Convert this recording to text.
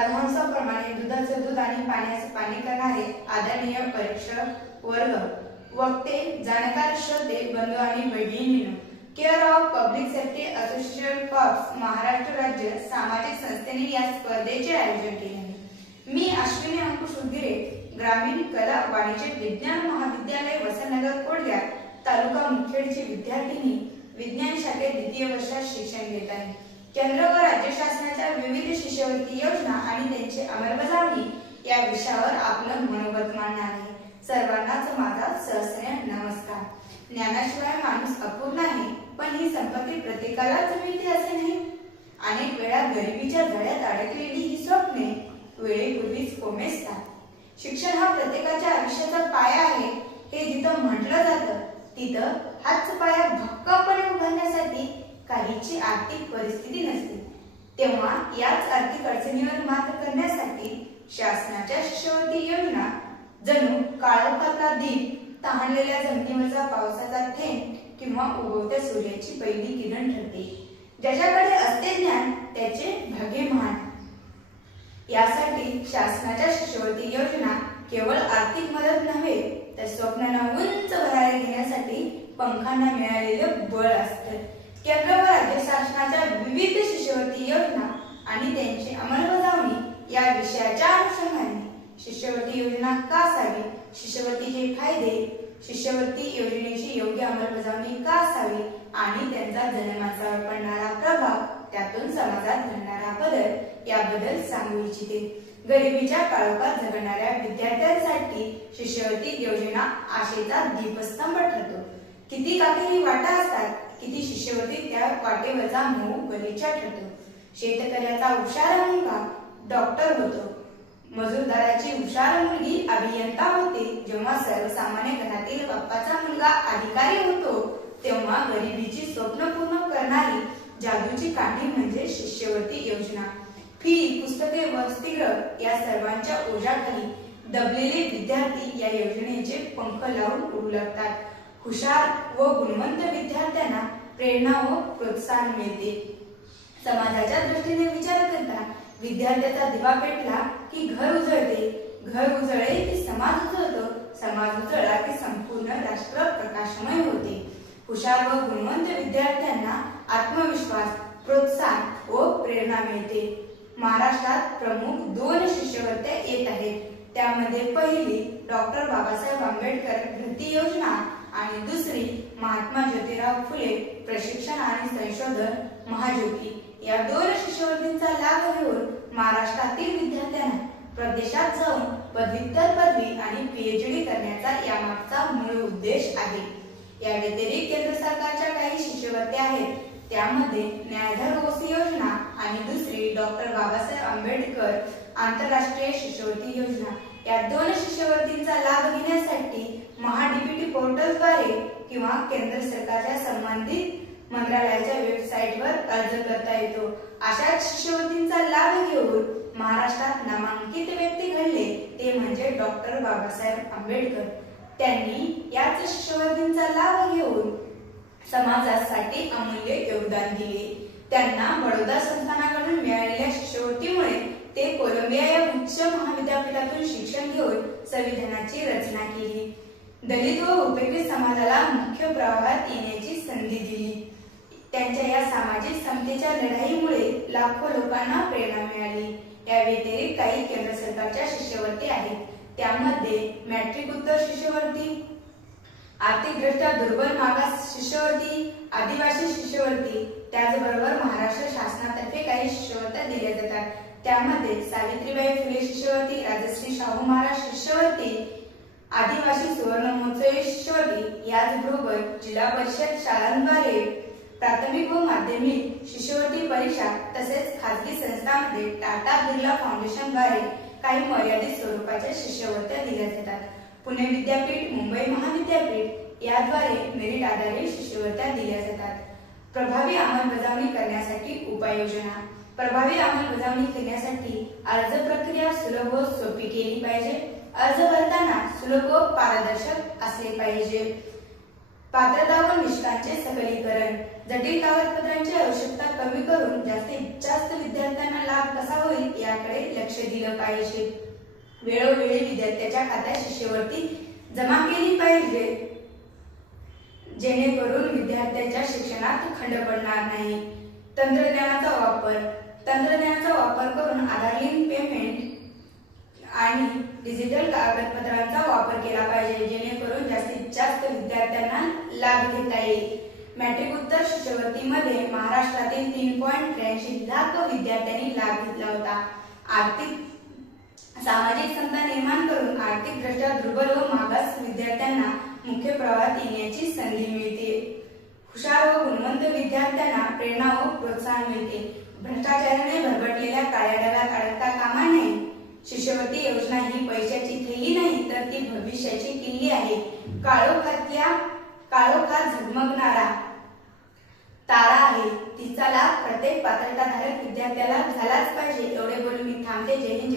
प्रमाणे दुधाचं दूध आणि पाण्याचं पाणी करणारे आदरणीय परीक्षक वर्ग, वक्ते, जाणकार श्रोते, बंधू आणि भगिनींनो, care of public safety association corps Maharashtra राज्य सामाजिक संस्थेने या स्पर्धेचे आयोजन केले आहे। मी अश्विनी अंकुश उदगीरे, ग्रामीण कला वाणिज्य विज्ञान महाविद्यालय वसंतनगर कोडग्यात तालुका मुखेडची विद्यार्थिनी, विज्ञान शाखेत द्वितीय वर्षात शिक्षण घेत आहे। केंद्र व राज्य शासनाच्या विविध शिष्यवृत्ती योजना आणि त्यांची अंमलबजावणी या विषयावर आपलं मनोगत मांडणार आहे। सर्वांनाच माझा सहस्र नमस्कार। ज्ञानाशिवाय माणूस अपूर्ण आहे, पण ही संपत्ती प्रत्येकालाच मिळते असे नाही। अनेक वेळा गरिबीच्या जाळ्यात अडकलेली ही स्वप्ने वेळेपूर्वीच कोमेजतात। शिक्षण हा प्रत्येकाच्या आयुष्याचा पाया आहे हे जिथं म्हटलं जातं, तिथं हाच पाया भक्कमपणे उभारण्यासाठी काहीची आर्थिक परिस्थिती नसते। तेव्हा याच आर्थिक अडचणीवर मात करण्यासाठी शासनाच्या शिष्यवृत्ती योजना जणू काळोखातला दीप, तहानलेल्या जमिनीवरचा पावसाचा थेंब किंवा उगवत्या सूर्याची पहिली किरण ठरते। ज्याच्याकडे असते ज्ञान त्याचे भाग्य महान। यासाठी शासनाच्या शिष्यवृत्ती योजना केवळ आर्थिक मदत नव्हे, तर स्वप्नांना उंच भरारी घेण्यासाठी पंखांना मिळालेलं बळ असतं। केंद्र व राज्य शासनाच्या विविध शिष्यवृत्ती योजना आणि त्यांची अंमलबजावणी या विषयाच्या अनुषंगाने शिष्यवृत्ती योजना का असावी, शिष्यवृत्तीचे फायदे, शिष्यवृत्ती योजनेची योग्य अंमलबजावणी का असावी आणि त्यांचा जनमानसावर पडणारा प्रभाव, त्यातून समाजात घडणारा बदल याबद्दल सांगू इच्छिते। गरिबीच्या काळोखात जगणाऱ्या विद्यार्थ्यांसाठी शिष्यवृत्ती योजना आशेचा दीपस्तंभ ठरतो। किती काटेरी वाटा असतात, किती शिष्यवृत्ती त्या वाटेवरचा मऊ गलिचा ठरतो। शेतकऱ्याचा हुशार मुलगा डॉक्टर होतो, मजूरदाराची हुशार मुलगी अभियंता होते। जेव्हा सर्वसामान्य घरातील बाप्पाचा मुलगा अधिकारी होतो, तेव्हा गरिबीची स्वप्न पूर्ण करणारी जादूची काठी म्हणजे शिष्यवृत्ती योजना। फी, पुस्तके, वसतिगृह या सर्वांच्या ओझ्याखाली दबलेले विद्यार्थी या योजनेचे पंख लावून उडू लागतात। हुशार व गुणवंत विद्यार्थ्यांना प्रेरणा व प्रोत्साहन मिळते। समाजाच्या दृष्टीने विचार करता विद्यार्थ्याचा दिवा पेटला की घर उजळते, घर उजळले की समाज उजळतो, समाज उजळला की संपूर्ण राष्ट्र प्रकाशमय होते। हुशार व गुणवंत विद्यार्थ्यांना आत्मविश्वास, प्रोत्साहन व प्रेरणा मिळते। महाराष्ट्रात प्रमुख 2 शिष्यवृत्त्या येत आहेत। त्यामध्ये पहिली डॉक्टर बाबासाहेब आंबेडकर भरती योजना आणि दुसरी महात्मा ज्योतिराव फुले प्रशिक्षण आणि संशोधन महाज्योती। या 2 शिष्यवृत्तींचा लाभ घेऊन महाराष्ट्रातील विद्यार्थ्यांना प्रदेशात जाऊन पदव्युत्तर पदवी आणि पीएचडी करण्याचा यामागचा मूळ उद्देश आहे। या व्यतिरिक्त केंद्र सरकारच्या काही शिष्यवृत्त्या आहेत। त्यामध्ये न्यायधर ओसी योजना आणि दुसरी डॉक्टर बाबासाहेब आंबेडकर आंतरराष्ट्रीय शिष्यवृत्ती योजना। या 2 शिष्यवृत्तींचा लाभ घेण्यासाठी महाडीबीटी पोर्टलद्वारे किंवा केंद्र सरकारच्या संबंधित मंत्रालयाच्या वेबसाईटवर अर्ज करता येतो। अशा शिष्यवृत्तींचा लाभ घेऊन महाराष्ट्रात नामांकित व्यक्ती घडले ते म्हणजे डॉक्टर बाबासाहेब आंबेडकर। त्यांनी याच शिष्यवृत्तींचा लाभ घेऊन समाजासाठी अमूल्य योगदान दिले। त्यांना बडोदा संस्थानाकडून मिळालेल्या शिष्यवृत्तीमुळे ते कोलंबिया या उच्च महाविद्यापीठातून शिक्षण घेऊन संविधानाची रचना केली। दलित व उपेक्षित समाजाला मुख्य प्रवाहात येण्याची संधी दिली। त्यांच्या या सामाजिक समतेच्या लढाईमुळे लाखो लोकांना प्रेरणा मिळाली। या व्यतिरिक्त काही केंद्र सरकारच्या शिष्यवृत्ती आहेत। त्यामध्ये मॅट्रिकोत्तर शिष्यवृत्ती, आर्थिकदृष्ट्या दुर्बल मागास शिष्यवृत्ती, आदिवासी शिष्यवृत्ती, त्याचबरोबर महाराष्ट्र शासनातर्फे काही शिष्यवृत्त्या दिल्या जातात। त्यामध्ये सावित्रीबाई फुले शिष्यवृत्ती, राजश्री शाहू महाराज शिष्यवृत्ती, आदिवासी सुवर्ण महोत्सवी शिष्यवृत्ती, याचबरोबर जिल्हा परिषद शाळांद्वारे प्राथमिक व माध्यमिक शिष्यवृत्ती परीक्षा, तसेच खासगी संस्थांमध्ये टाटा बिर्ला फाउंडेशनद्वारे काही मर्यादित स्वरूपाच्या शिष्यवृत्त्या दिल्या जातात। पुणे विद्यापीठ, मुंबई महाविद्यापीठ याद्वारे मेरिट आधारित शिष्यवृत्त्या दिल्या जातात। प्रभावी अंमलबजावणी करण्यासाठी उपाययोजना। प्रभावी अंमलबजावणी करण्यासाठी अर्ज प्रक्रिया सुलभ व सोपी केली पाहिजे। अर्ज भरताना सुलभ व पारदर्शक असले पाहिजे। पात्रता व निष्ठांचे सबलीकरण, जटिल कागदपत्रांची आवश्यकता कमी करून जास्तीत जास्त विद्यार्थ्यांना लाभ कसा होईल याकडे लक्ष लक्ष दिलं पाहिजे. वेळोवेळी विद्यार्थ्याच्या खात्यात शिष्यवृत्ती जमा केली पाहिजे, जेणेकरून विद्यार्थ्याच्या शिक्षणात खंड पडणार नाही. तंत्रज्ञानाचा वापर करून आधार लिंक पेमेंट आणि डिजिटल कागदपत्रांचा वापर केला पाहिजे, जेणेकरून जास्तीत जास्त विद्यार्थ्यांना लाभ घेता येईल. मॅट्रिकोत्तर शिष्यवृत्तीमध्ये महाराष्ट्रातील 3.83 लाख विद्यार्थ्यांनी लाभ घेतला होता. सामाजिक समता निर्माण करून आर्थिकदृष्ट्या दुर्बल व मागास विद्यार्थ्यांना मुख्य प्रवाहात येण्याची संधी मिळते. हुशार व गुणवंत विद्यार्थ्यांना प्रेरणा व प्रोत्साहन मिळते. भ्रष्टाचाराने भरभटलेल्या काळ्या ढगात अडकता कामा नये. शिष्यवृत्ती योजना ही पैशाची थैली नाही, तर ती भविष्याची किल्ली आहे. काळोखात झगमगणारा तारा आहे. तिचा लाभ प्रत्येक पात्रताधारक विद्यार्थ्याला झालाच पाहिजे. एवढे बोलून मी थांबते. जय हिंद.